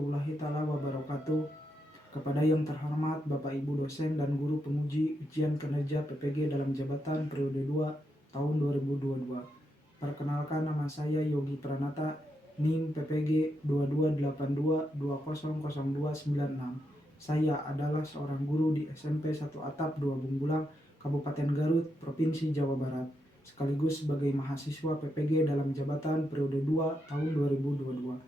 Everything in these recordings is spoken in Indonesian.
warahmatullahi taala wabarakatuh. Kepada yang terhormat Bapak Ibu dosen dan guru penguji ujian kinerja PPG dalam jabatan periode 2 tahun 2022. Perkenalkan, nama saya Yogi Pranata, NIM PPG 2282200296. Saya adalah seorang guru di SMP 1 Atap 2 Bungbulang, Kabupaten Garut, Provinsi Jawa Barat, sekaligus sebagai mahasiswa PPG dalam jabatan periode 2 tahun 2022.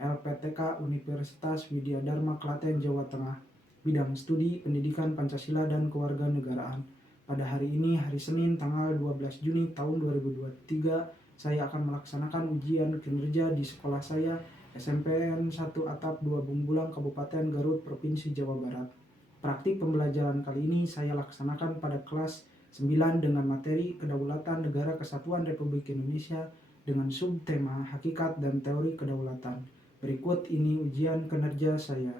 LPTK Universitas Widya Dharma Klaten, Jawa Tengah, bidang studi pendidikan Pancasila dan Kewarganegaraan. Pada hari ini, hari Senin, tanggal 12 Juni tahun 2023, saya akan melaksanakan ujian kinerja di sekolah saya, SMPN 1 Atap 2 Bungbulang, Kabupaten Garut, Provinsi Jawa Barat. Praktik pembelajaran kali ini saya laksanakan pada kelas 9 dengan materi Kedaulatan Negara Kesatuan Republik Indonesia dengan subtema Hakikat dan Teori Kedaulatan. Berikut ini ujian kinerja saya.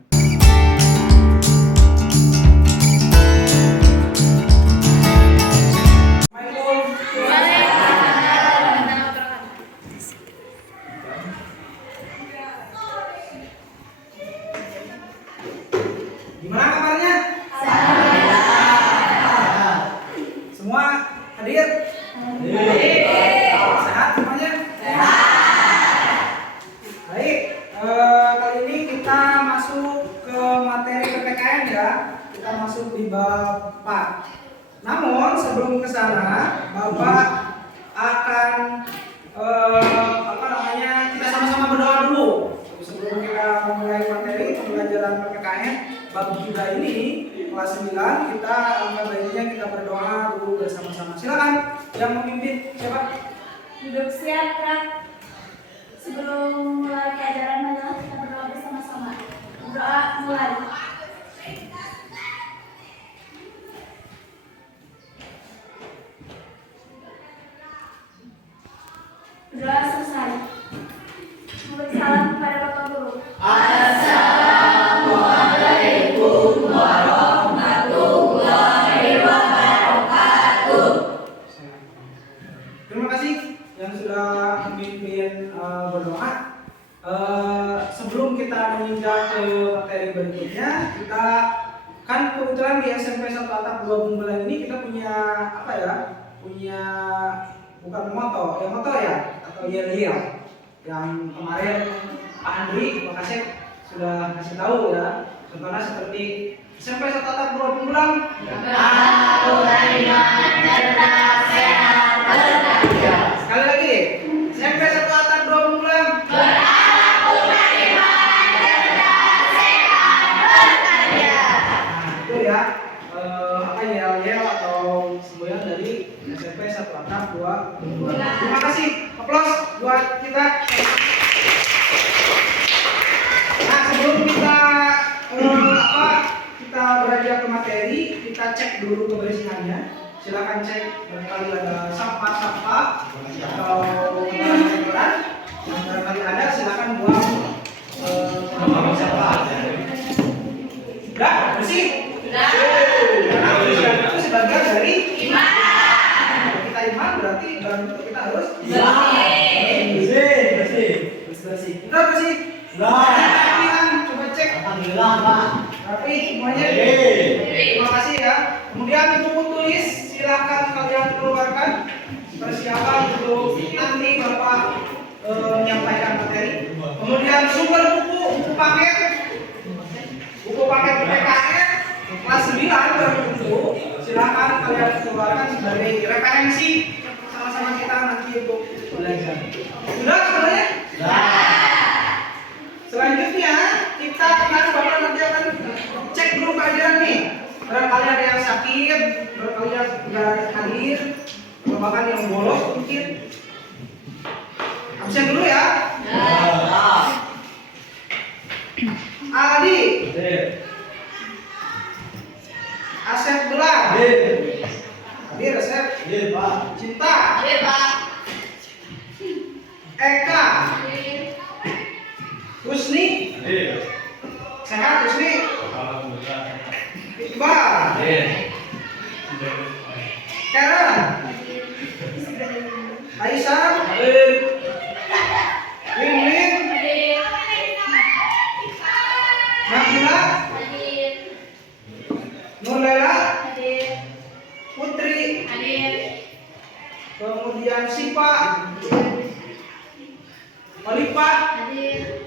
Gimana kabarnya? Semua hadir? Sehat semuanya? Baik, kali ini kita masuk ke materi PPKN ya. Kita masuk di bab 4. Namun sebelum ke sana, Bapak akan kita sama-sama berdoa dulu sebelum kita mulai materi pembelajaran PPKN bab 3 ini kelas 9. Kita angkat baiknya kita berdoa dulu bersama-sama. Silakan yang memimpin siapa? Duduk siap, Kak. Sebelum mulai pelajaran adalah kita berdoa bersama-sama. Berdoa mulai. Berdoa selesai. Memberi salam kepada Bapak Guru. Assalamualaikum warahmatullahi wabarakatuh. Terima kasih yang sudah memimpin berdoa. Sebelum kita menginjak ke materi berikutnya, kita kan kebetulan di SMP 1 Atap 2 Bungbulang ini kita punya apa ya? Punya bukan moto ya, atau yel-yel yang kemarin Pak Andri Pak Kasek sudah kasih tahu ya. Contohnya seperti SMP 1 Atap 2 Bungbulang. Sekali lagi, SMP 1 Atap 2 Bungbulang. Nah, itu ya yel-yel atau semboyan dari SMP 1 Atap 2 Bungbulang. Terima kasih, aplaus buat kita. Nah, sebelum kita kita beranjak ke materi, kita cek dulu kebersihannya. Silakan cek barangkali ada sampah atau kotoran. Yang barangkali ada, silakan buang sampah. Sudah bersih? Sudah. Karena kebersihan itu sebagian dari iman. Kalau kita iman berarti dalam hidup kita harus bersih. Sudah bersih? Sudah. Coba cek. Alhamdulillah, Pak. Rapi semuanya. Terima kasih ya. Kemudian buku tulis silakan kalian keluarkan. Persiapan untuk nanti Bapak menyampaikan materi. Kemudian sumber buku paket PPKN kelas 9 berbuku. Silakan kalian keluarkan sebagai referensi sama-sama kita nanti untuk belajar. Sudah sebenarnya? Selanjutnya kita Bapak nanti akan cek dulu keadaan nih. Barangkali ada yang sakit, barangkali yang tidak hadir, bahkan yang bolos mungkin. Absen dulu ya. Aldi. Asep Belang. Hadir Asep. Pak. Cinta. Eka. Husni. Sehat Husni. Iqbal. Karen. Aisyah. Win. Hadir. Kemudian Sipa, Olipa, Hadir.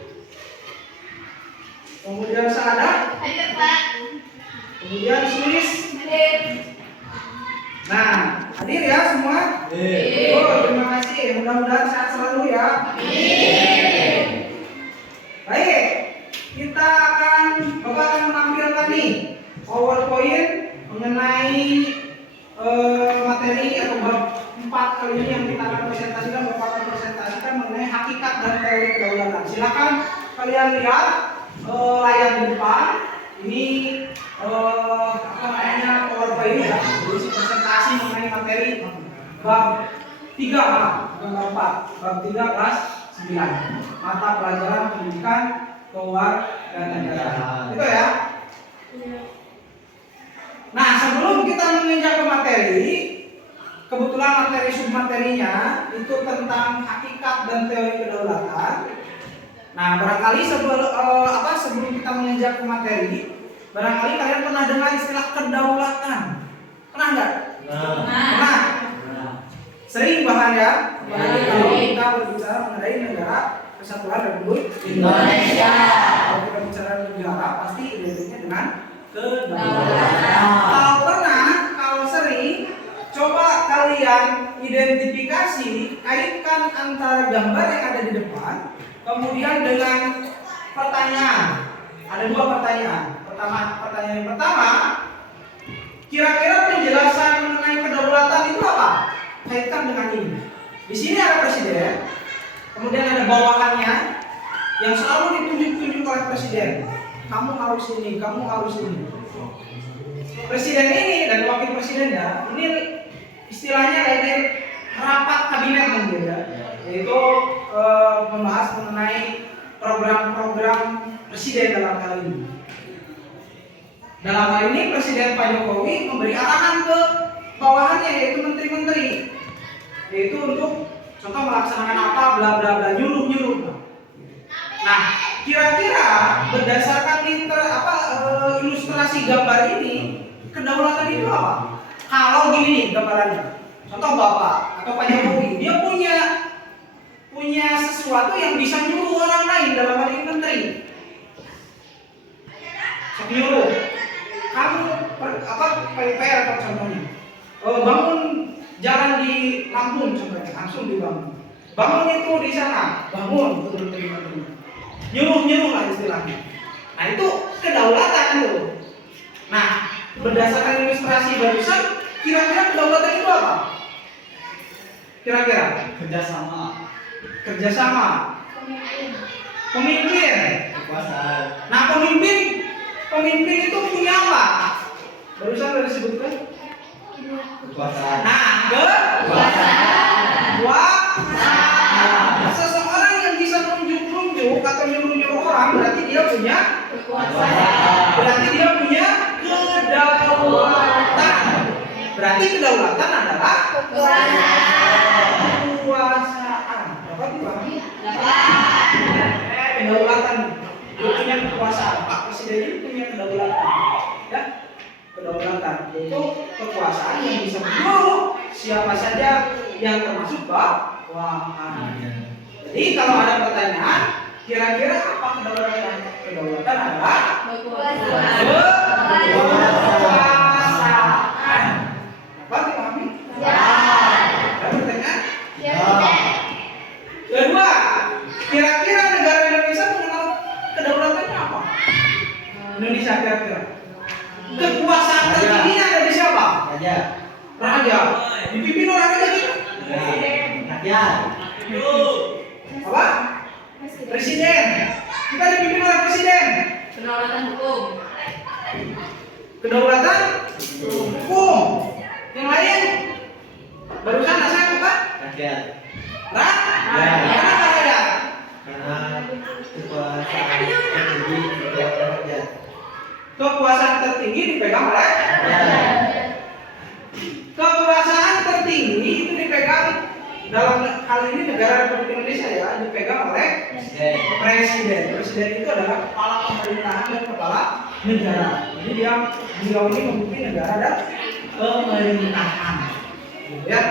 kemudian Saada, Hadir, Pak. kemudian Sulis. Hadir. Nah, hadir ya semua. Oh, terima kasih. Mudah-mudahan sehat selalu ya. Baik, kita Bapak akan menampilkan nih PowerPoint mengenai materi atau bab 4 kali ini yang kita akan presentasikan. Bapak akan presentasikan mengenai hakikat dan teori kedaulatan. Silakan kalian lihat layar di depan. Ini apa namanya PowerPoint ya, berisi presentasi mengenai materi bab 3 bukan bab 4, bab 3 kelas 9 mata pelajaran pendidikan kewarganegaraan. Itu ya. Nah, sebelum kita menginjak ke materi, kebetulan materi submaterinya itu tentang hakikat dan teori kedaulatan. Nah, barangkali sebelum kita menginjak ke materi, barangkali kalian pernah dengar istilah kedaulatan. Pernah nggak? Pernah. Sering bahkan ya. Apalagi kalau kita berbicara mengenai negara kesatuan Republik Indonesia. Kalau kita bicara negara, pasti identiknya dengan kedaulatan. Kalau sering, coba kalian identifikasi, kaitkan antara gambar yang ada di depan, kemudian dengan pertanyaan. Ada 2 pertanyaan. Pertanyaan yang pertama, kira-kira penjelasan mengenai kedaulatan itu apa? Kaitkan dengan ini. Di sini ada presiden, kemudian ada bawahannya yang selalu ditunjuk-tunjuk oleh presiden. Kamu harus ini, kamu harus ini. Presiden ini dan wakil presidennya ini istilahnya lagi rapat kabinet mungkin ya, yaitu membahas mengenai program-program presiden dalam hal ini. Dalam hal ini Presiden Pak Jokowi memberi arahan ke bawahannya yaitu menteri-menteri, yaitu untuk contoh melaksanakan apa, bla bla bla, nyuruh. Nah, kira-kira berdasarkan ilustrasi gambar ini, kedaulatan itu apa? Kalau gini nih gambarannya, contoh Bapak atau Pak Jokowi, dia punya sesuatu yang bisa nyuruh orang lain, dalam hal ini menteri. Nyuruh, kamu PUPR contohnya, bangun jalan di Lampung contohnya, langsung dibangun. Bangun itu di sana, bangun untuk menteri-menteri. Nyuruh lah istilahnya. Nah itu kedaulatan itu. Nah, berdasarkan ilustrasi barusan, kira-kira kedaulatan itu apa? Kira-kira? Kerjasama. Pemimpin. Kekuasaan. Nah, pemimpin itu punya apa? Barusan sudah disebutkan. Kekuasaan. Nah, kekuasaan. Seseorang yang bisa nunjuk atau nyuruh orang berarti dia punya kekuasaan. Berarti dia punya kedaulatan. Berarti kedaulatan adalah kekuasaan. Dapat dipahami? Kedaulatan. Dia punya kekuasaan. Pak Presiden ini punya kedaulatan. Ya? Kedaulatan itu kekuasaan yang bisa menyuruh siapa saja yang termasuk bawahan. Jadi kalau ada pertanyaan, kira-kira apa kedaulatan? Kedaulatan adalah kekuasaan. Dapat dipahami? Ya. Ada pertanyaan? Ya. Kedua, kira-kira negara Indonesia mengenal kedaulatannya apa? Indonesia kira-kira. Kekuasaan tertingginya ada di siapa? Raja. Dipimpin oleh raja gitu? Rakyat. Apa? Presiden. Kita dipimpin oleh presiden. Kedaulatan hukum. Kedaulatan hukum. Yang lain? Barusan saya apa? Rakyat. Kenapa rakyat? Karena kekuasaan tertinggi dipegang rakyat. Kekuasaan tertinggi dipegang oleh rakyat. Kekuasaan tertinggi itu dipegang dalam hal ini negara Republik Indonesia ya, dipegang oleh presiden. Presiden itu adalah kepala pemerintahan dan kepala negara. Jadi beliau ini memimpin negara dan pemerintahan. ya.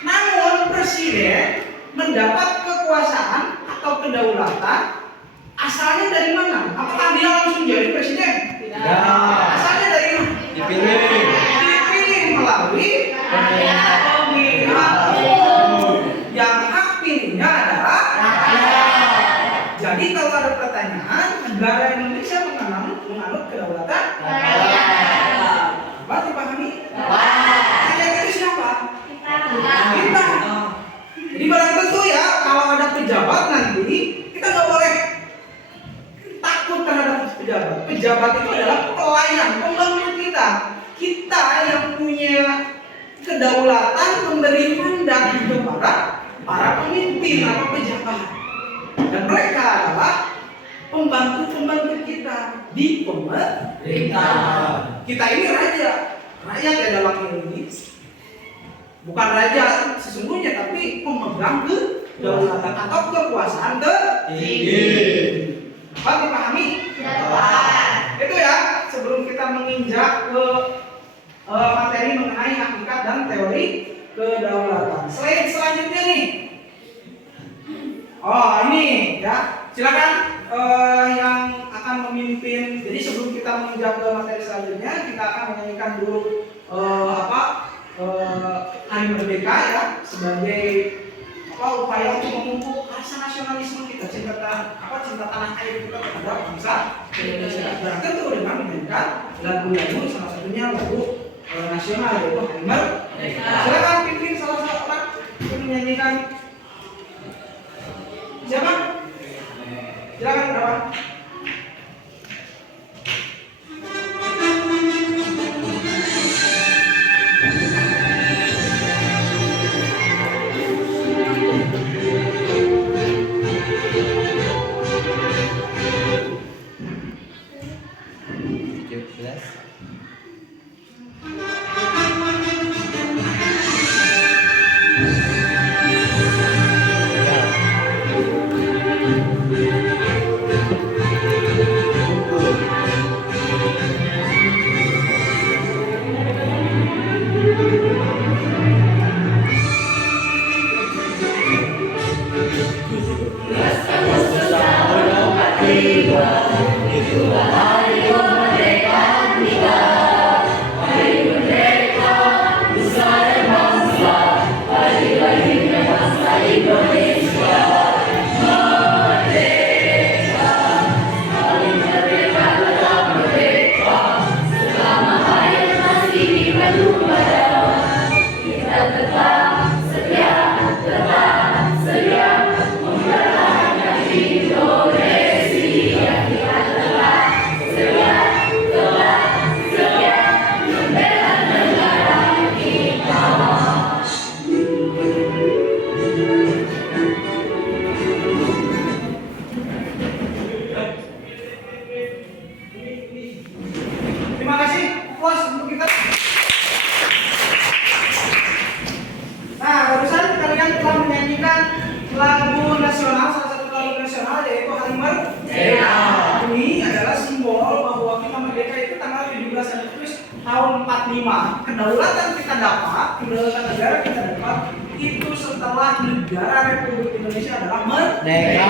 Namun presiden mendapat kekuasaan atau kedaulatan asalnya dari mana? Apakah dia langsung jadi presiden? Tidak. Asalnya dari mana? Dipilih. Dipilih melalui pemilihan umum. Yang hak pilihnya adalah rakyat. Jadi kalau ada pertanyaan, negara Indonesia menganut kedaulatan rakyat. Apa dipahami? Rakyat itu siapa? Kita. Jadi barang tentu ya, kalau ada pejabat nanti kita nggak boleh takut terhadap pejabat. Pejabat itu adalah pelayan, pembantu kita. Kita yang punya kedaulatan memberi mandat kepada para pemimpin atau pejabat. Dan mereka adalah pembantu-pembantu kita di pemerintahan. Kita ini raja, rakyat ya dalam ini. Bukan raja sesungguhnya, tapi pemegang kedaulatan atau kekuasaan tertinggi. Apa dipahami? Itu ya, sebelum kita menginjak ke materi mengenai hakikat dan teori kedaulatan. Selanjutnya nih. Oh ini ya, silakan yang akan memimpin. Jadi sebelum kita menginjak ke materi selanjutnya, kita akan menyanyikan dulu Hari Merdeka ya, sebagai upaya untuk memupuk rasa nasionalisme kita, cinta tanah air kita terhadap bangsa Indonesia. Dan tentu dengan menyanyikan lagu-lagu, salah satunya lagu nasional yaitu Hari Merdeka. Silakan pimpin salah satu orang untuk menyanyikan. Siapa? Silakan kawan. Tahun 45, kedaulatan kita dapat, kedaulatan negara kita dapat itu setelah negara Republik Indonesia adalah merdeka.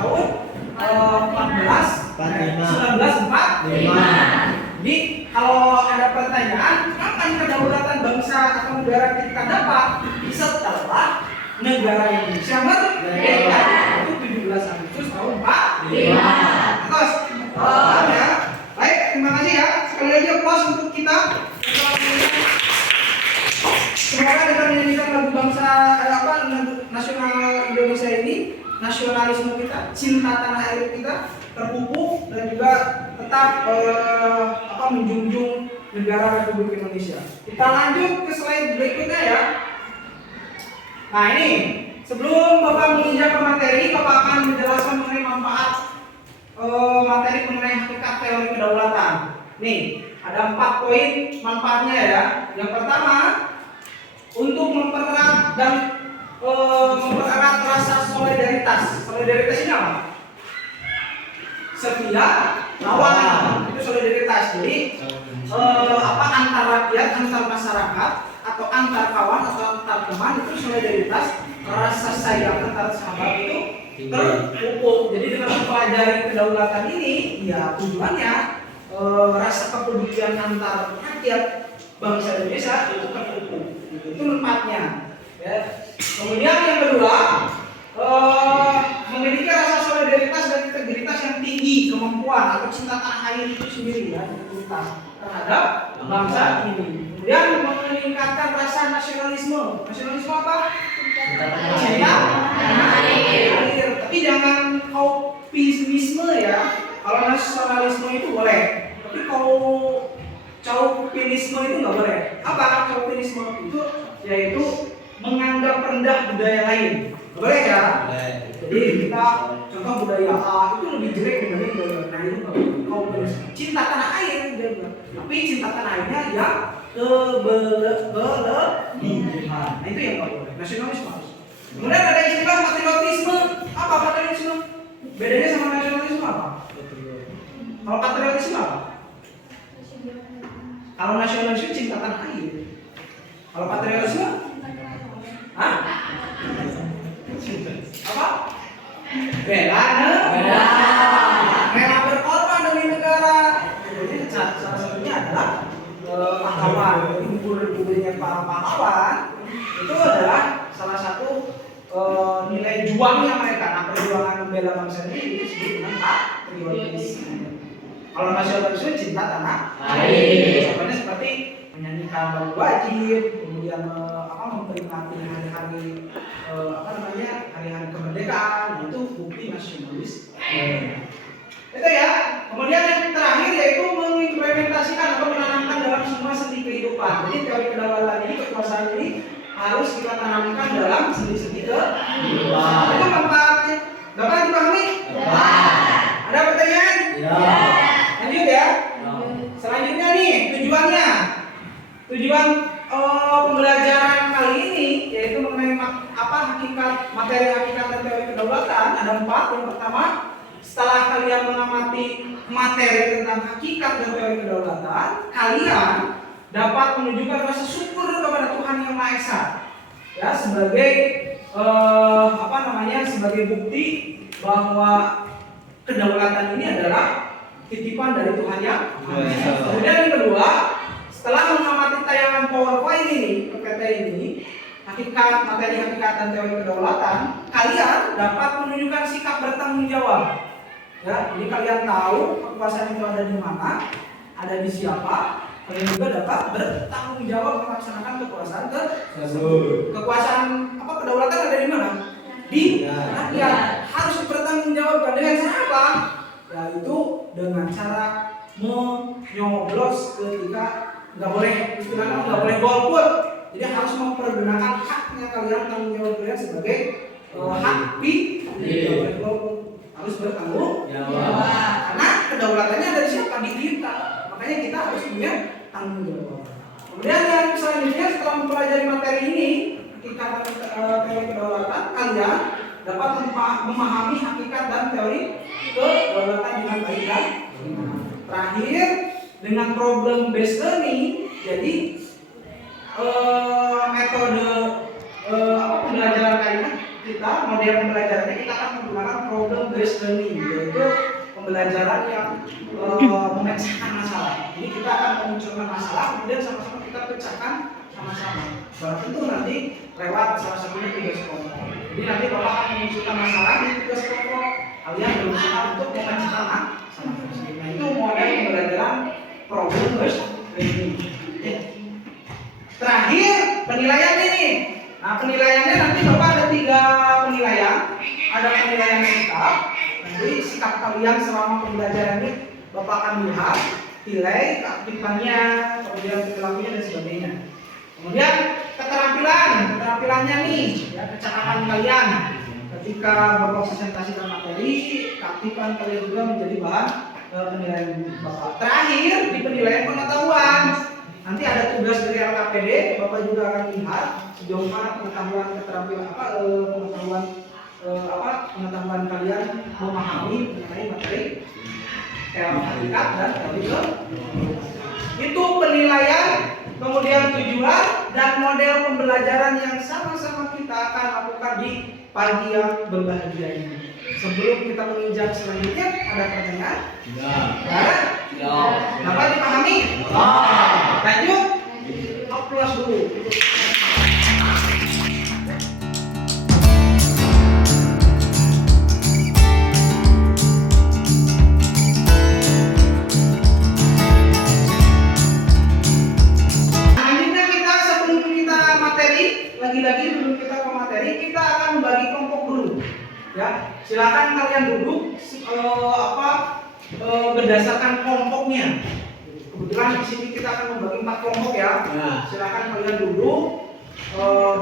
Tahun 1945. Jadi kalau ada pertanyaan, kapan kedaulatan bangsa atau negara kita dapat? Setelah negara Indonesia merdeka, itu 17 Agustus tahun 45. Terus, ya. Baik, terima kasih ya. Sekali lagi aplaus untuk kita. Semoga dengan menyanyikan lagu bangsa nasional Indonesia ini, nasionalisme kita, cinta tanah air kita terpupuk dan juga tetap menjunjung negara Republik Indonesia. Kita lanjut ke slide berikutnya ya. Nah ini, sebelum Bapak menginjak ke materi, Bapak akan menjelaskan mengenai manfaat materi mengenai hakikat teori kedaulatan. Nih, ada 4 poin manfaatnya ya. Yang pertama, untuk mempererat dan mempererat rasa solidaritas. Solidaritas ini apa? Setia lawan. Itu solidaritas. Jadi antar rakyat, antar masyarakat atau antar kawan atau antar teman itu solidaritas, rasa sayang antar sahabat itu terpupuk. Jadi dengan mempelajari kedaulatan ini, ya tujuannya rasa kepedulian antar rakyat bangsa Indonesia itu terpupuk. Itu manfaatnya. Ya. Kemudian yang kedua, memiliki rasa solidaritas dan integritas yang tinggi, kemampuan atau cinta tanah air itu sendiri ya, integritas terhadap bangsa ini. Kemudian meningkatkan rasa nasionalisme. Nasionalisme apa? Cinta tanah air. Tapi jangan kaupismisme ya. Kalau nasionalisme itu boleh, tapi kalau kaupinisme itu nggak boleh. Apa kaupinisme itu? Yaitu menganggap rendah budaya lain. Boleh ya? Jadi kita contoh budaya A itu lebih jelek dibanding budaya lain, itu nggak boleh. Kaupinisme. Cinta tanah air dia bilang. Tapi cinta tanah airnya yang kelebihan. Nah itu yang nggak boleh. Nasionalisme. Kemudian ada istilah patriotisme. Apa patriotisme? Bedanya sama nasionalisme apa? Kalau patriotisme apa? Kalau nasionalisme cinta tanah air. Kalau patriotisme? Hah? Apa? Bela negara. Rela berkorban demi negara. Jadi salah satunya adalah pahlawan. Kumpul-kumpulnya para pahlawan itu adalah salah satu nilai juangnya mereka. Nah, perjuangan membela bangsa ini disebut dengan patriotisme. Kalau nasionalisme cinta tanah air. Contohnya seperti menyanyikan lagu wajib, kemudian memperingati hari-hari hari-hari kemerdekaan, itu bukti nasionalis. Itu ya. Kemudian yang terakhir yaitu mengimplementasikan atau menanamkan dalam semua sendi kehidupan. Jadi teori kedaulatan ini, kekuasaan ini harus kita tanamkan dalam sendi-sendi kehidupan. Itu manfaatnya. Dapat dipahami? Ada pertanyaan? Lanjut ya. Selanjutnya nih tujuannya. Tujuan pembelajaran kali ini yaitu mengenai materi hakikat dan teori kedaulatan ada 4. Yang pertama, setelah kalian mengamati materi tentang hakikat dan teori kedaulatan, kalian dapat menunjukkan rasa syukur kepada Tuhan Yang Maha Esa ya sebagai sebagai bukti bahwa kedaulatan ini adalah titipan dari Tuhan Yang Maha Esa. Kemudian yang kedua, setelah mengamati tayangan PowerPoint ini, PPT ini, materi hakikat dan teori kedaulatan, kalian dapat menunjukkan sikap bertanggung jawab. Ya, jadi kalian tahu kekuasaan itu ada di mana, ada di siapa. Kalian juga dapat bertanggung jawab melaksanakan kekuasaan tersebut. Kekuasaan kedaulatan ada di mana? Di rakyat. Harus bertanggung jawab dengan cara apa? Yaitu dengan cara menyoblos ketika nggak boleh golput. Jadi harus mempergunakan haknya kalian, tanggung jawab kalian sebagai hak pilih. Harus bertanggung jawab. Karena kedaulatannya ada di siapa? Di kita. Makanya kita harus punya tanggung jawab. Kemudian yang selanjutnya, setelah mempelajari materi ini, hakikat teori kedaulatan, kalian dapat memahami hakikat dan teori kedaulatan dengan baik dan benar. Terakhir, dengan problem based learning, jadi metode pembelajaran lainnya model pembelajarannya kita akan menggunakan problem based learning, yaitu pembelajaran yang memecahkan masalah. Jadi kita akan memunculkan masalah, kemudian sama-sama kita pecahkan sama-sama. Tentu nanti lewat salah satunya tugas kelompok. Jadi nanti Bapak akan memunculkan masalah di tugas kelompok, kalian berusaha untuk memecahkan masalah. Nah itu model pembelajaran problem based learning. Terakhir penilaian ini. Nah penilaiannya nanti Bapak ada 3 penilaian. Ada penilaian sikap. Jadi sikap kalian selama pembelajaran ini Bapak akan lihat nilai keaktifannya, kemudian perilakunya dan sebagainya. Kemudian keterampilannya nih, ya, kecakapan kalian ketika Bapak presentasikan materi, keaktifan kalian juga menjadi bahan penilaian Bapak. Terakhir di penilaian pengetahuan. Nanti ada tugas dari LKPD, Bapak juga akan lihat sejauh mana pengetahuan pengetahuan kalian memahami mengenai materi hakikat dan teori. Itu penilaian, kemudian tujuan dan model pembelajaran yang sama-sama kita akan lakukan di pagi yang berbahagia ini. Sebelum kita menginjak selanjutnya, ada pertanyaan? Tidak. Dapat dipahami? Lanjut. Aplaus dulu. Lagi-lagi sebelum kita ke materi, kita akan membagi kelompok dulu. Ya, silakan kalian duduk berdasarkan kelompoknya. Kebetulan di sini kita akan membagi 4 kelompok ya. Silakan kalian duduk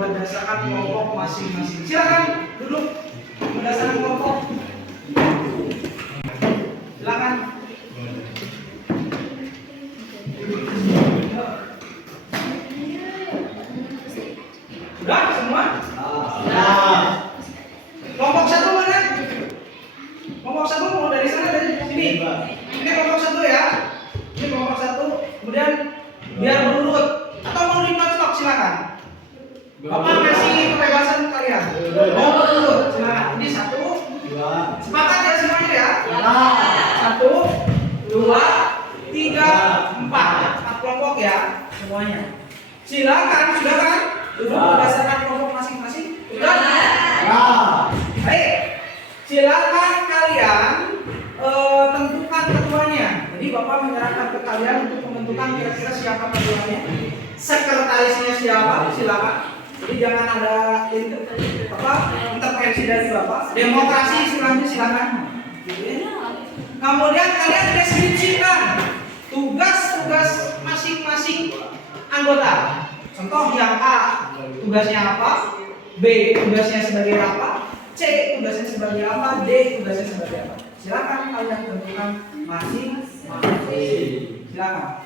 berdasarkan kelompok masing-masing. Silakan duduk berdasarkan kelompok. Silakan. Sudah semua? Kelompok 1 mana? Kelompok 1 mau dari sana, dari sini. Ini kelompok 1 ya. Ini kelompok 1. Kemudian biar berurut atau mau diplot silakan. Bapak kasih kebebasan kalian. Mau berurut silakan. Ini 1, 2. Sepakat ya semuanya ya? 1, 2, 3, 4. 4 kelompok ya semuanya. Silakan, sudah kan? Duduk berdasarkan kelompok masing-masing. Sudah? Baik. Silakan kalian tentukan ketuanya. Jadi Bapak menyerahkan ke kalian untuk menentukan kira-kira siapa ketuanya. Sekretarisnya siapa? Silakan. Jadi jangan ada intervensi dari Bapak. Demokrasi istilahnya silakan. Kemudian kalian deskripsikan tugas-tugas masing-masing anggota. Contoh yang A tugasnya apa, B tugasnya sebagai apa, C tugasnya sebagai apa, D tugasnya sebagai apa. Silakan kalian tentukan masing-masing. Silakan.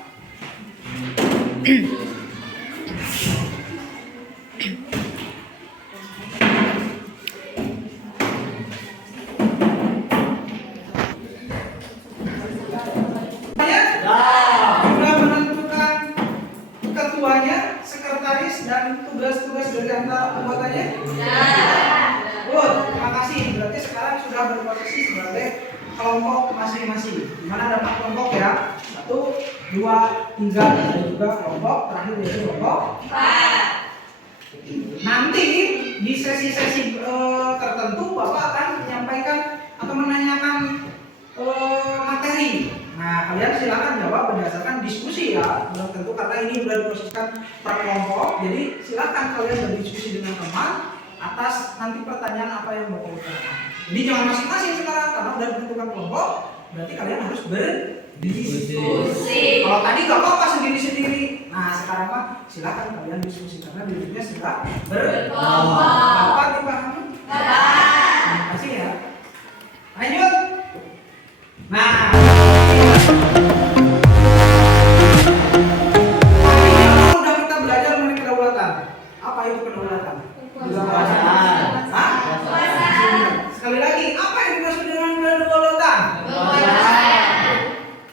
Sudah menentukan ketuanya, sekretaris dan tugas-tugas dari antara anggotanya? Good, terima kasih. Berarti sekarang sudah berposisi sebagai kelompok masing-masing. Di mana ada 4 kelompok ya? 1, 2, 3 dan juga kelompok terakhir yaitu kelompok 4. Nanti di sesi-sesi tertentu Bapak akan menyampaikan atau menanyakan materi. Nah, kalian silakan jawab berdasarkan diskusi ya. Belum tentu karena ini sudah diposisikan per kelompok. Jadi silakan kalian berdiskusi dengan teman atas nanti pertanyaan apa yang mau utarakan. Jadi jangan masing-masing sekarang karena sudah ditentukan kelompok. Berarti kalian harus berdiskusi. Kalau tadi gak apa-apa sendiri-sendiri. Nah, sekarang mah silakan kalian diskusi karena dirinya sudah berkelompok. Bapak dipahami? Terima kasih ya. Lanjut. Nah, udah kita belajar mengenai kedaulatan. Apa itu kedaulatan? Kekuasaan. Sekali lagi, apa yang dimaksud dengan kedaulatan?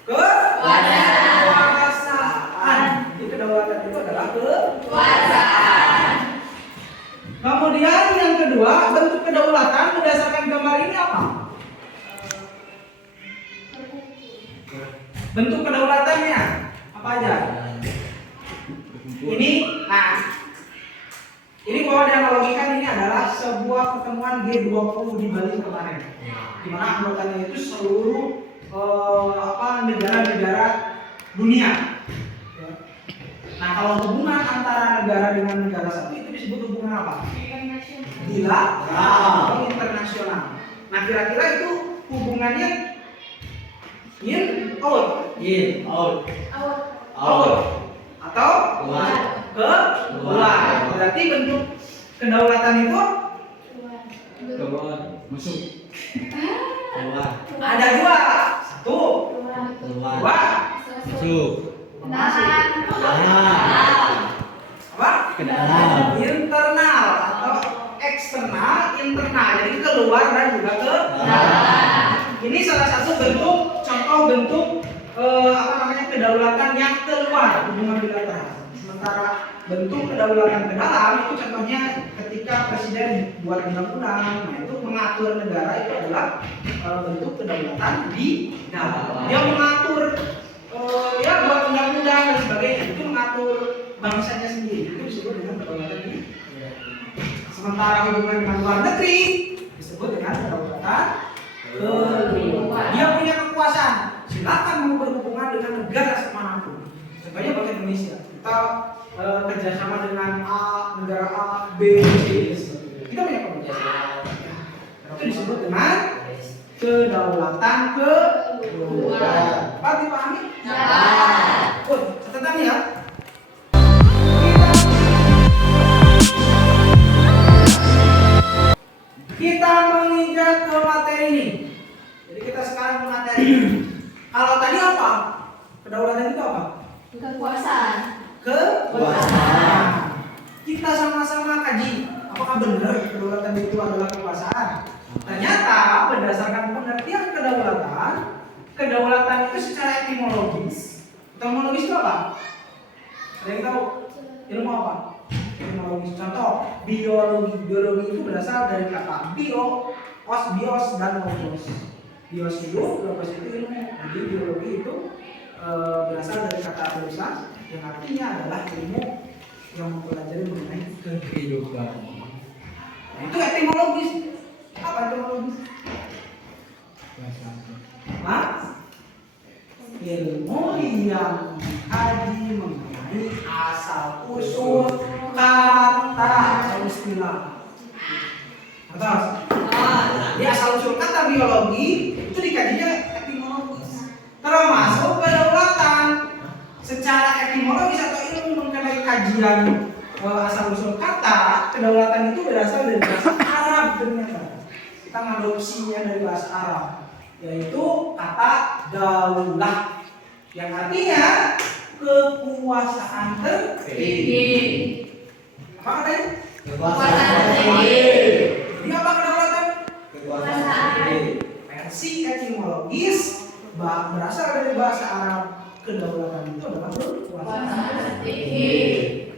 Kekuasaan. Jadi kedaulatan itu adalah kekuasaan. Kemudian yang kedua, bentuk kedaulatan berdasarkan gambar ini apa? Bentuk kedaulatannya apa aja? Ini, ini kalau dianalogikan ini adalah sebuah pertemuan G20 di Bali kemarin, di mana anggotanya itu seluruh negara-negara dunia. Nah, kalau hubungan antara negara dengan negara satu itu disebut hubungan apa? Bilateral atau internasional. Nah, kira-kira itu hubungannya in out atau ke luar. Berarti bentuk kedaulatan itu masuk ada 2. 1, 2 masuk apa? dalam. Internal atau eksternal, internal. Jadi keluar dan juga ke dalam. Ini salah satu contoh bentuk kedaulatan yang keluar hubungan bilateral. Sementara bentuk kedaulatan ke dalam itu contohnya ketika presiden buat undang-undang, nah itu mengatur negara itu adalah bentuk kedaulatan di dalam. Dia mengatur ya buat undang-undang dan sebagainya, itu mengatur bangsanya sendiri, itu disebut dengan kedaulatan di dalam. Sementara hubungan dengan luar negeri disebut dengan kedaulatan keluar. Dia punya kekuasaan, silakan mau berhubungan dengan negara manapun. Contohnya bagi Indonesia, kita kerjasama dengan negara A, B, C, kita punya kebijakan. Itu disebut dengan kedaulatan keluar. Apa dipahami? Ya. Catatan ya. Kita menginjak ke materi ini. Jadi kita sekarang ke materi. Kalau tadi apa? Kedaulatan itu apa? Kekuasaan. Kekuasaan. Kita sama-sama kaji, apakah benar kedaulatan itu adalah kekuasaan? Ternyata berdasarkan pengertian kedaulatan, kedaulatan itu secara etimologis. Etimologis itu apa? Ada yang tahu? Ilmu apa? Etimologis. Contoh, biologi. Biologi itu berasal dari kata bio, bios dan logos. Bios itu, logos itu ilmu. Jadi biologi itu berasal dari kata biologi yang artinya adalah ilmu yang mempelajari mengenai kehidupan. Nah, itu etimologis. Apa etimologis? Hah? Ilmu yang mengkaji mengenai asal usul kata atau istilah. Atas. Di asal usul kata biologi itu dikajinya etimologis. Termasuk kedaulatan. Secara etimologis atau ilmu mengenai kajian asal usul kata, kedaulatan itu berasal dari bahasa Arab ternyata. Kita mengadopsinya dari bahasa Arab, yaitu kata daulah, yang artinya kekuasaan tertinggi. Apa katanya? Kekuasaan tertinggi. Ini apa kedaulatan? Kekuasaan tertinggi. Versi etimologis berasal dari bahasa Arab. Kedaulatan itu adalah kekuasaan tertinggi.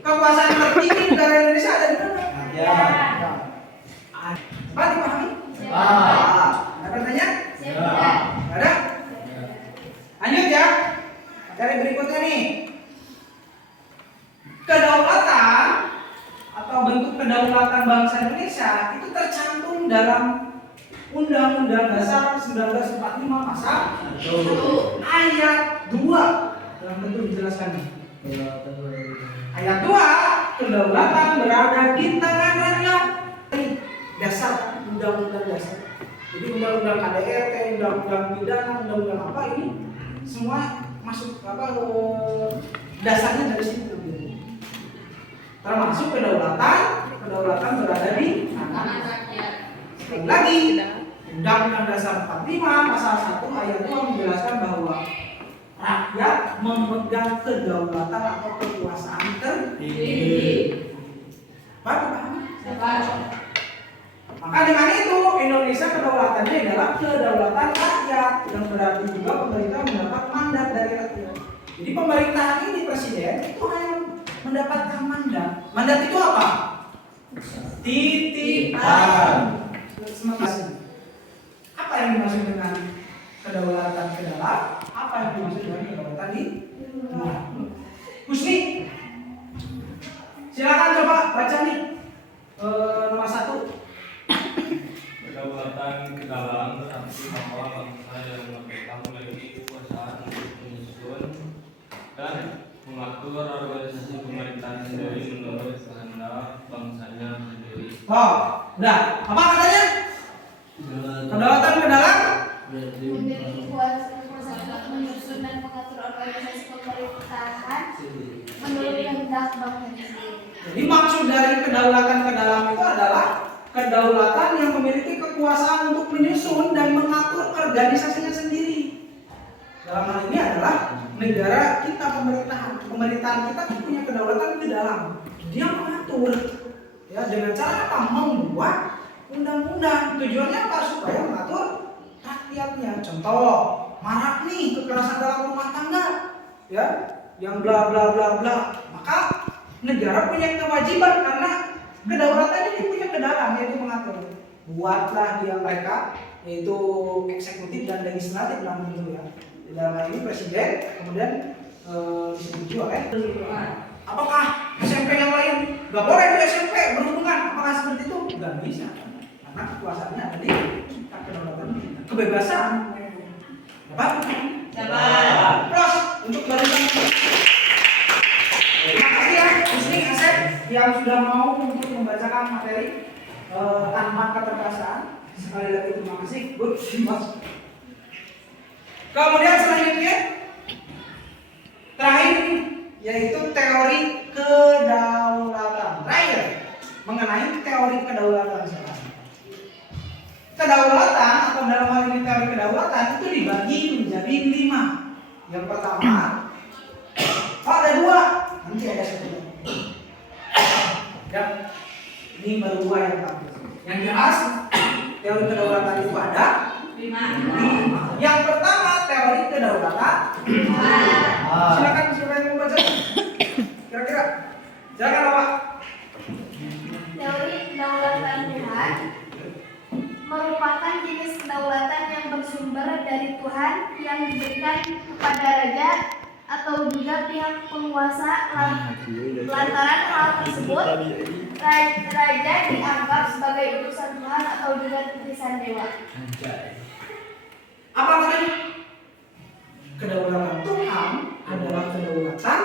Kekuasaan tertinggi negara Indonesia ada di mana? Ada. Apa dipahami? Ada pertanyaan? Siap. Ada? Lanjut ya. Materi berikutnya nih. Kedaulatan atau bentuk kedaulatan bangsa Indonesia itu tercantum dalam Undang-Undang Dasar 1945 pasal 1 ayat 2. Dalam bentuk dijelaskan nih. Ayat 2, kedaulatan berada di tangan rakyat. Dasar undang-undang dasar. Jadi undang-undang KDRT, undang-undang pidana, undang-undang apa ini semua masuk dasarnya dari situ. Termasuk kedaulatan berada di tangan rakyat. Sekali lagi, Undang-Undang Dasar 45 pasal 1 ayat 2 menjelaskan bahwa rakyat memegang kedaulatan atau kekuasaan tertinggi. Paham? Maka dengan itu Indonesia kedaulatannya adalah kedaulatan rakyat, yang berarti juga pemerintah mendapat mandat dari rakyat. Jadi pemerintahan ini presiden itu hanya mendapatkan mandat. Mandat itu apa? Titipan. Semangat. Apa yang dimaksud dengan kedaulatan ke dalam? Apa yang dimaksud dengan kedaulatan di luar? Husni, silakan coba baca nih nomor 1. Kedaulatan ke dalam berarti bahwa bangsa yang merdeka memiliki kekuasaan untuk menyusun dan mengatur organisasi pemerintahan sendiri menurut kehendak bangsanya sendiri. Oh, udah. Apa katanya? Kedaulatan ke dalam Memiliki kekuasaan untuk menyusun dan mengatur organisasi pemerintahan menurut kehendak bangsa sendiri. Jadi maksud dari kedaulatan ke dalam itu adalah kedaulatan yang memiliki kekuasaan untuk menyusun dan mengatur organisasinya sendiri. Dalam hal ini adalah negara kita, pemerintahan kita punya kedaulatan ke dalam. Dia mengatur ya dengan cara apa? Membuat undang-undang. Tujuannya apa? Supaya mengatur rakyatnya. Contoh, marak nih kekerasan dalam rumah tangga, ya, yang bla bla bla bla. Maka negara punya kewajiban karena kedaulatan ini punya ke dalam, yaitu mengatur. Buatlah dia mereka, yaitu eksekutif dan legislatif dalam bentuk ya. Dalam hal ini presiden, kemudian disetujui oleh. Apakah SMP yang lain nggak boleh di SMP berhubungan? Apakah seperti itu? Nggak bisa, karena kekuasaannya ada di kita, kedaulatan kita, kebebasan. Dapat? Dapat. Plus untuk barisan. Terima kasih ya, Musni Asep yang sudah mau untuk membacakan materi tanpa keterbatasan. Sekali lagi terima kasih, good, mas. Kemudian selanjutnya terakhir ini yaitu teori kedaulatan. Terakhir mengenai teori kedaulatan sekarang. Kedaulatan atau dalam hal ini teori kedaulatan itu dibagi menjadi 5. Yang pertama, ada 2, nanti ada 1. Ya, ini baru 2 yang tampil. Yang jelas teori kedaulatan itu ada 5. Yang pertama teori kedaulatan. Silakan siapa yang mau baca? Kira-kira, silakan Bapak. Teori kedaulatan Tuhan merupakan jenis kedaulatan yang bersumber dari Tuhan yang diberikan kepada raja atau juga pihak penguasa. Lantaran hal tersebut, raja dianggap sebagai utusan Tuhan atau juga titisan dewa. Apa tadi? Kedaulatan Tuhan adalah kedaulatan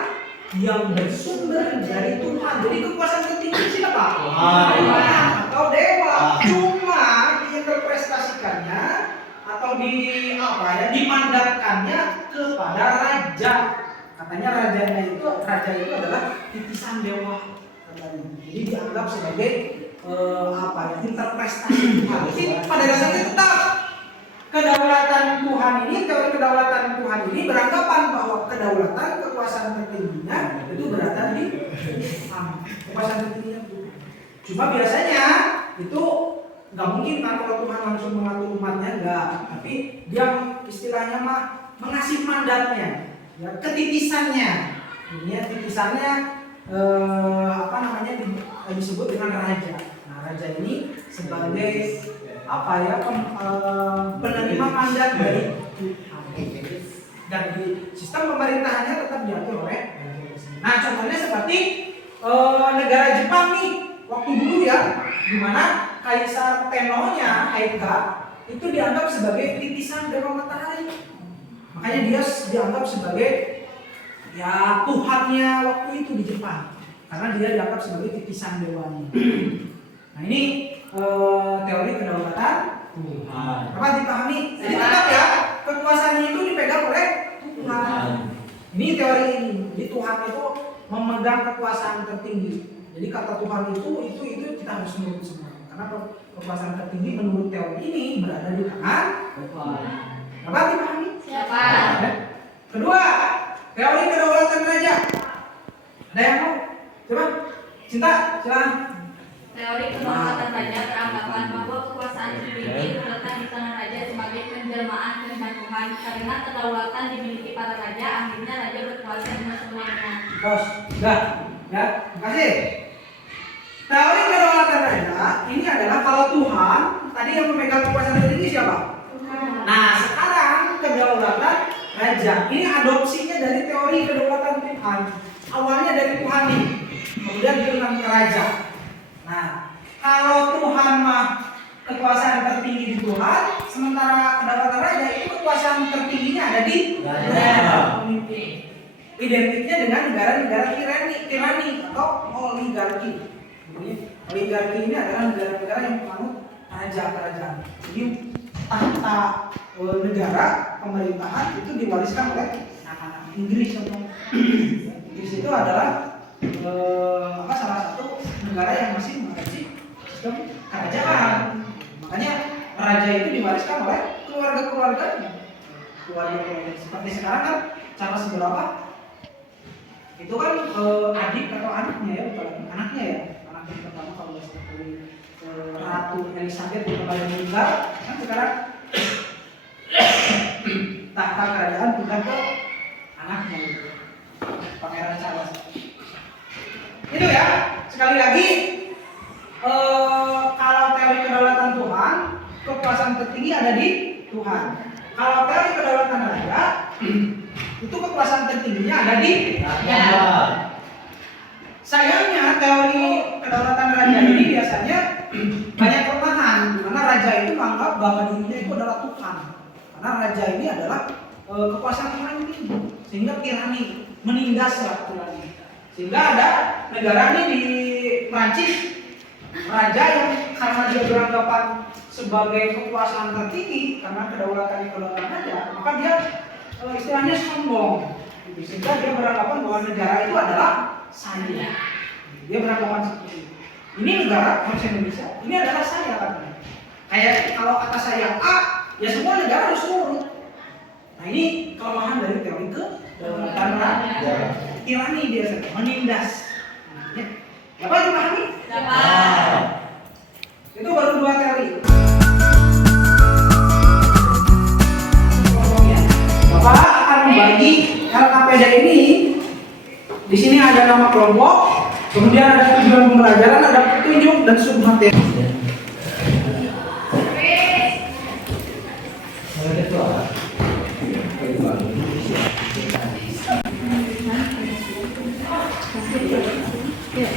yang bersumber dari Tuhan. Jadi kekuasaan tertinggi siapa? Tuhan atau dewa. Cuma diinterpretasikannya atau dimandatkannya kepada raja. Katanya raja itu adalah titisan dewa. Katanya. Jadi dianggap sebagai interpretasi Tuhan. Jadi pada dasarnya tetap kedaulatan Tuhan ini, teori kedaulatan Tuhan ini beranggapan bahwa kedaulatan, kekuasaan tertingginya itu berada di Tuhan. Kekuasaan tertingginya itu. Cuma biasanya itu nggak mungkin kan kalau Tuhan langsung mengatur umatnya, enggak. Tapi dia istilahnya mah mengasih mandatnya, ya, ketitisannya. Ini ya, titisannya disebut dengan raja. Nah, raja ini sebagai penerima mandat dari Tuhan. Dan di sistem pemerintahannya tetap diatur oleh. Nah, contohnya seperti negara Jepang nih, waktu dulu ya, di mana Kaisar Tennonya Heika itu dianggap sebagai titisan dewa matahari. Makanya dia dianggap sebagai ya Tuhannya waktu itu di Jepang, karena dia dianggap sebagai titisan dewanya. Nah, ini teori kedaulatan Tuhan. Dapat dipahami? Jadi tetap ya, kekuasaan itu dipegang oleh Tuhan. Ini teori ini. Jadi Tuhan itu memegang kekuasaan tertinggi. Jadi kata Tuhan itu kita harus menurut semua. Karena kekuasaan tertinggi menurut teori ini berada di tangan Tuhan. Dapat dipahami? Siapa? Kedua, teori kedaulatan raja. Ada yang mau? Coba, Cinta, silakan. Teori kedaulatan raja beranggapan bahwa kekuasaan tertinggi terletak di tangan raja sebagai penjelmaan kehendak Tuhan. Karena kedaulatan dimiliki para raja, akhirnya raja berkuasa dengan semuanya. Bos, sudah, ya, terima kasih. Teori kedaulatan raja ini adalah kalau Tuhan tadi yang memegang kekuasaan tertinggi siapa? Tuhan. Nah, sekarang kedaulatan raja ini adopsinya dari teori kedaulatan Tuhan. Awalnya dari Tuhan nih, kemudian diturunkan ke raja. Nah, kalau Tuhan mah kekuasaan tertinggi di Tuhan, sementara kedaulatan raja itu kekuasaan tertingginya ada di raja. Identiknya dengan negara-negara tirani atau oligarki. Oligarki ini adalah negara-negara yang menganut kerajaan. Jadi tahta negara pemerintahan itu diwariskan oleh anak-anak Inggris. Inggris itu adalah salah satu negara yang masih mengadopsi sistem kerajaan. Makanya raja itu diwariskan oleh keluarga-keluarganya. Keluarga seperti sekarang kan cara seberapa itu kan adik atau anaknya ya, bukan anaknya ya. Anak yang pertama kalau seperti Ratu Elizabeth yang kembali meninggal, kan sekarang tahta kerajaan bukan ke anaknya itu, Pangeran Charles. Itu ya, sekali lagi kalau teori kedaulatan Tuhan, kekuasaan tertinggi ada di Tuhan. Kalau teori kedaulatan raja, itu kekuasaan tertingginya ada di raja. Sayangnya teori kedaulatan raja ini biasanya banyak kelemahan, karena raja itu menganggap bahwa dirinya itu adalah Tuhan. Karena raja ini adalah kekuasaan yang paling tinggi, sehingga tirani, menindaslah tirani. Sehingga ada negara ini di Prancis, raja yang karena dia beranggapan sebagai kekuasaan tertinggi karena kedaulatan raja, maka dia istilahnya sombong. Sehingga dia beranggapan bahwa negara itu adalah saya. Dia beranggapan seperti itu. Ini negara bangsa Indonesia, ini adalah saya katanya. Kayak kalau kata saya A, ya semua negara harus nurut. Nah ini kelemahan dari teori kedaulatan raja. Tirani biasanya, menindas. Dapat dipahami? Dapat. Itu baru dua teori. Bapak akan membagi LKPD ini. Di sini ada nama kelompok, kemudian ada tujuan pembelajaran, ada petunjuk dan submateri.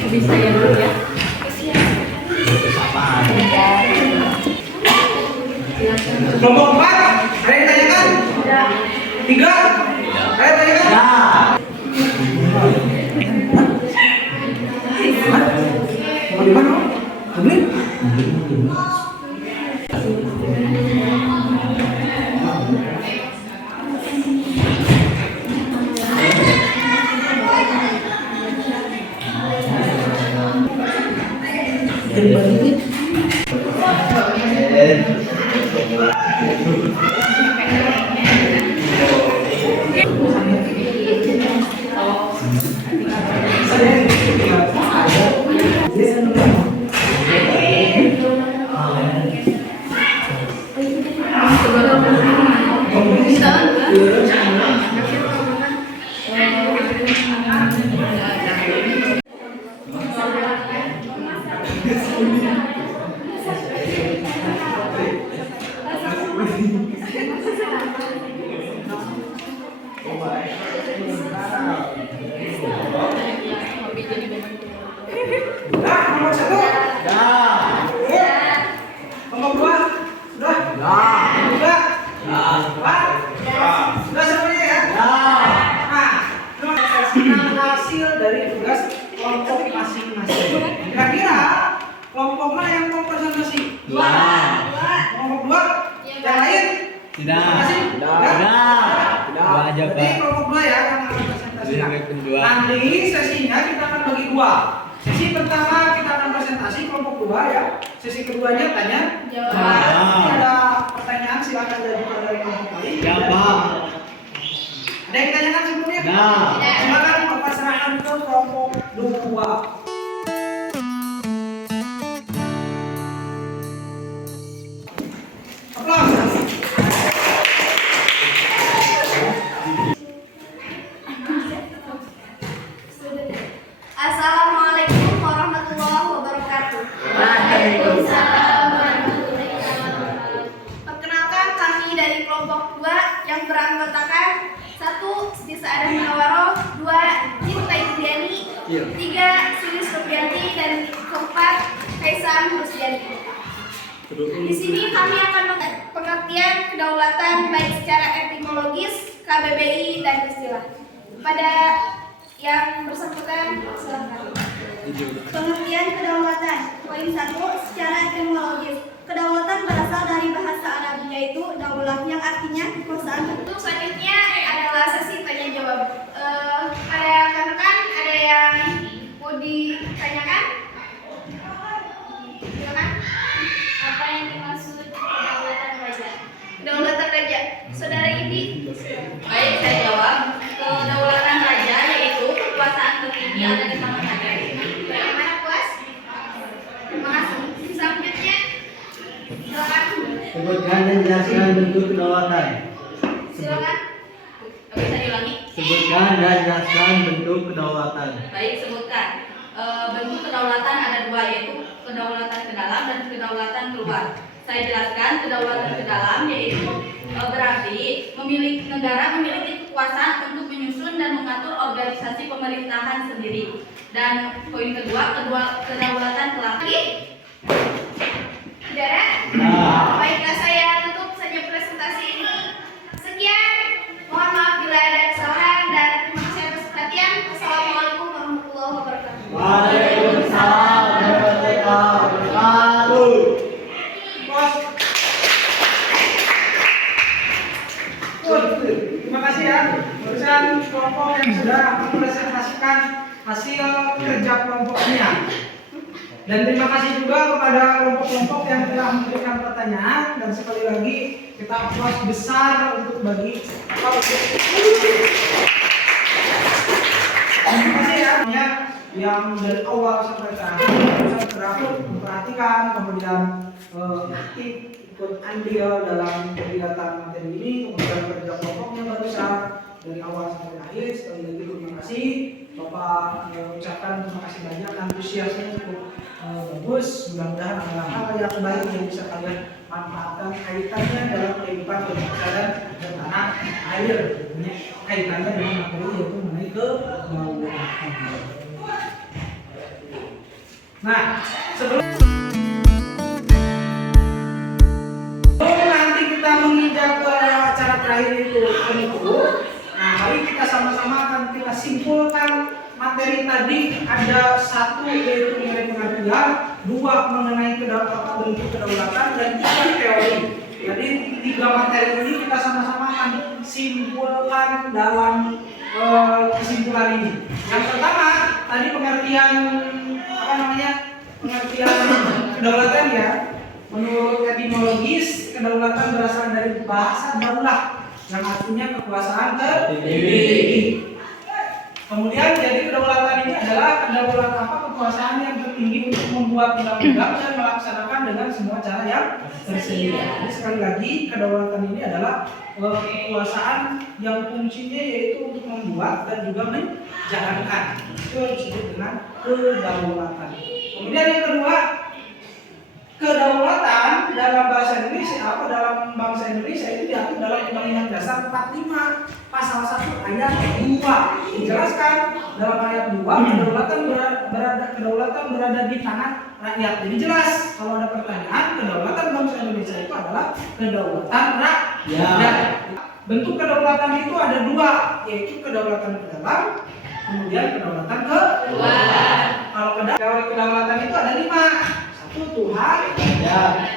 Bisa ya dulu ya. Kelompok 4, ada yang tanyakan? 3, ada yang tanyakan? Mau di mana? Beli? Nomor 1? Nomor 2? Sudah? Sudah? Sudah semuanya ya? Nah, hasil dari tugas kelompok masing-masing. Kira-kira kelompok mana yang mempresentasi? Kelompok 2? Yang lain? Tidak. Dua aja, Berarti Pak. kelompok 2 ya yang akan presentasi. Dua. Nanti sesinya kita akan bagi 2. Sesi pertama kita akan presentasi kelompok 2 ya. Sesi keduanya tanya jawab. Nanti ada pertanyaan silakan diajukan dari kelompok lain. Jawab. Ada yang ditanyakan sebelumnya? Nah. Silakan Bapak serahkan ke kelompok 2. Aplaus. Assalamualaikum warahmatullahi wabarakatuh. Waalaikumsalam warahmatullahi wabarakatuh. Perkenalkan kami dari kelompok 2 yang beranggotakan 1. Siti Sa'adah Munawaroh, 2. Cinta Indiani, 3. Sri Supriyanti, dan 4. Kaisar Rusdianti. Di sini kami akan pengertian kedaulatan baik secara etimologis, KBBI, dan istilah. Pada yang bersangkutan, silakan. Pengertian kedaulatan. Poin 1, secara etimologis. Kedaulatan berasal dari bahasa Arab, yaitu daulah yang artinya kekuasaan. Untuk selanjutnya adalah sesi tanya jawab. Ada rekan-rekan, ada yang mau ditanyakan? Silakan. Apa yang dimaksud kedaulatan raja? Kedaulatan raja. Saudara Indi. Baik, saya jawab. Kedaulatan raja yaitu kekuasaan tertinggi ada di tangan raja. Bagaimana puas? Terima kasih. Selanjutnya, silakan. Sebutkan dan jelaskan bentuk kedaulatan. Silakan. Bisa diulangi? Sebutkan dan jelaskan bentuk kedaulatan. Baik, sebutkan. bentuk kedaulatan ada dua, yaitu kedaulatan ke dalam dan kedaulatan keluar. Saya jelaskan, kedaulatan ke dalam yaitu berarti negara memiliki kekuasaan untuk menyusun dan mengatur organisasi pemerintahan sendiri. Dan poin kedua, kedaulatan ke dalam. Saudara, baiklah saya tutup saja presentasi ini. Sekian, mohon maaf bila ada kesalahan dan terima kasih atas perhatian. Assalamualaikum warahmatullahi wabarakatuh. Waalaikumsalam warahmatullahi wabarakatuh. Terima kasih ya, barusan kelompok yang sudah mempresentasikan hasil kerja kelompoknya. Dan terima kasih juga kepada kelompok-kelompok yang telah memberikan pertanyaan, dan sekali lagi kita aplaus besar untuk bagi terima kasih ya yang dari awal sampai terakhir memperhatikan, kemudian aktif ikut andil dalam kegiatan materi ini, kemudian kerja kelompoknya barusan dari awal sampai akhir. Sekali lagi terima kasih Bapak, ucapkan terima kasih banyak, antusiasnya cukup bagus. Mudah-mudahan ada hal yang baik yang bisa kalian manfaatkan kaitannya dalam kehidupan berbangsa dan tanah air. Ini kaitannya dengan materi yaitu mengenai kedaulatan. Nah, sebelum nanti kita menginjak ke acara terakhir itu penutup, nah mari kita sama-sama akan kita simpulkan materi tadi. Ada satu yaitu mengenai pengertian, dua mengenai bentuk kedaulatan, dan tiga teori. Jadi tiga materi ini kita sama-sama akan simpulkan dalam kesimpulan ini. Yang pertama tadi pengertian pengertian kedaulatan ya. Menurut etimologis, kedaulatan berasal dari bahasa daulah yang artinya kekuasaan tertinggi. Kemudian jadi kedaulatan ini adalah kedaulatan kekuasaan yang tertinggi untuk membuat undang-undang dan melaksanakan dengan semua cara yang tersedia. Jadi sekali lagi kedaulatan ini adalah kekuasaan yang fungsinya yaitu untuk membuat dan juga menjalankan. Itu yang disebut dengan kedaulatan. Kemudian yang kedua, kedaulatan dalam bahasa Indonesia dalam bangsa Indonesia itu diatur dalam Undang-Undang Dasar 45 pasal 1 ayat 2. Dijelaskan dalam ayat 2, kedaulatan berada di tangan rakyat. Jadi jelas kalau ada pertanyaan, kedaulatan bangsa Indonesia itu adalah kedaulatan rakyat. Bentuk kedaulatan itu ada dua, yaitu kedaulatan ke dalam, kemudian kedaulatan ke luar. Kalau teori kedaulatan itu ada 5. Tuhan.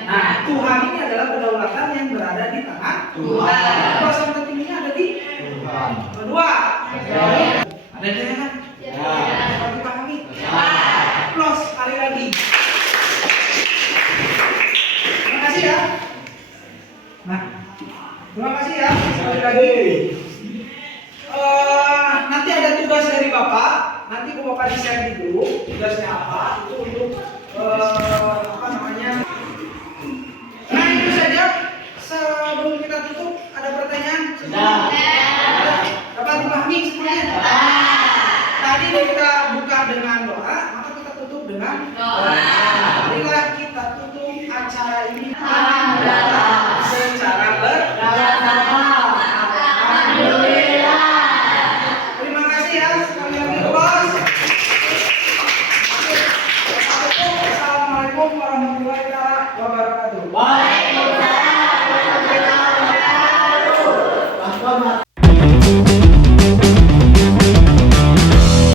Nah, Tuhan ini adalah kedaulatan yang berada di tangan Tuhan. Kekuasaan tertingginya ada di Tuhan. Kedua, ada yang kan? Ya. Bagi pahami? Ya. Plus sekali lagi. Terima kasih ya. Nah, terima kasih ya sekali lagi. Nanti ada tugas dari Bapak. Nanti Bapak di-share di grup. Tugasnya apa? Itu untuk Nah itu saja. Sebelum kita tutup, ada pertanyaan? Sudah. Dapat dipahami semuanya? Tadi kita buka dengan doa, maka kita tutup dengan doa. Marilah kita tutup acara ini secara bersama. Alhamdulillah. Terima kasih ya sekali lagi bos. Assalamualaikum warahmatullahi wabarakatuh.